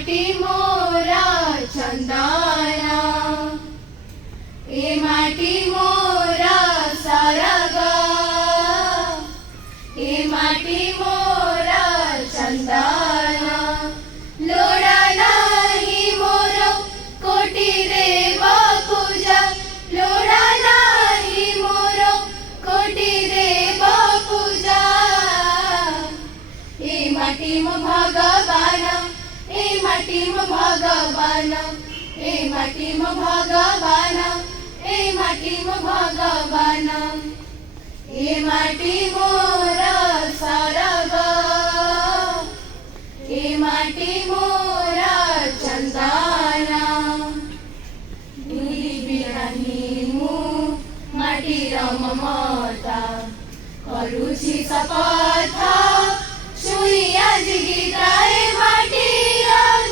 माटी मोरा चंदना, ए माटी मोरा सारगा, ए माटी मोरा चंदना। लोड़ा नाही मोरो कोटी रे बापूजा, लोड़ा नाही मोरो कोटी रे बापूजा। ए माटी मो भगवान, ए माटी मो भगवान, ए माटी मो भगवान, ए माटी मो भगवान। ए माटी मोरा सारगा, ए माटी मोरा चंदना। भूली बिरही मु माटी ममता, करुछि शपथ छुई आज गीताए माटी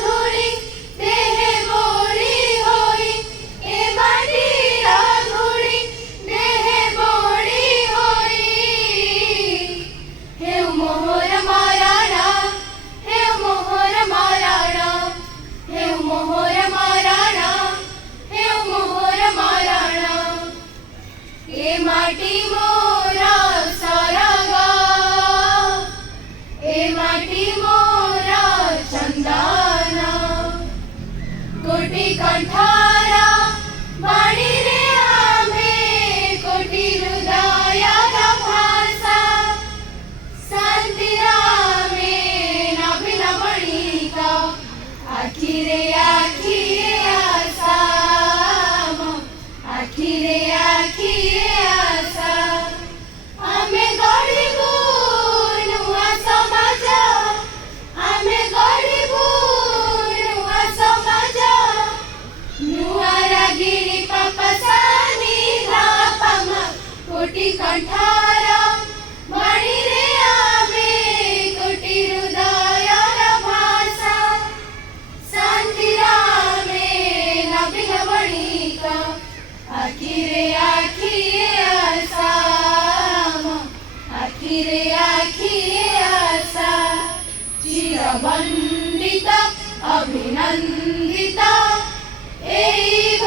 धूली देहे बोली होई, ए माटी धूली देहे बोली होई। हे मोहर माराणा, हे मोहर माराणा, हे मोहर माराणा, हे मोहर माराणा। ए माटी मोरा सारगा, ए माटी मोरा चंदना। कोटी कंठारा बाणी रे आमे, कोटी हृदयाचा भाषा। शांतिरामे नाभिना मणिका, आखी रे आखी आसा, आखी रे आखी आसा। आमे गढ़िबू नुआ समाज, आमे गढ़िबू नुआ समाज। नुआ रागिणी पापसानी धापमा, कोटी कंठारा बाणी रे आमे, कोटी हृदयार भाषा। शांतिरामे नाभिना मणिका, आखी रे आखी आसा, आखी रे आखी आसा। चिरवंदिता अभिनंदिता एई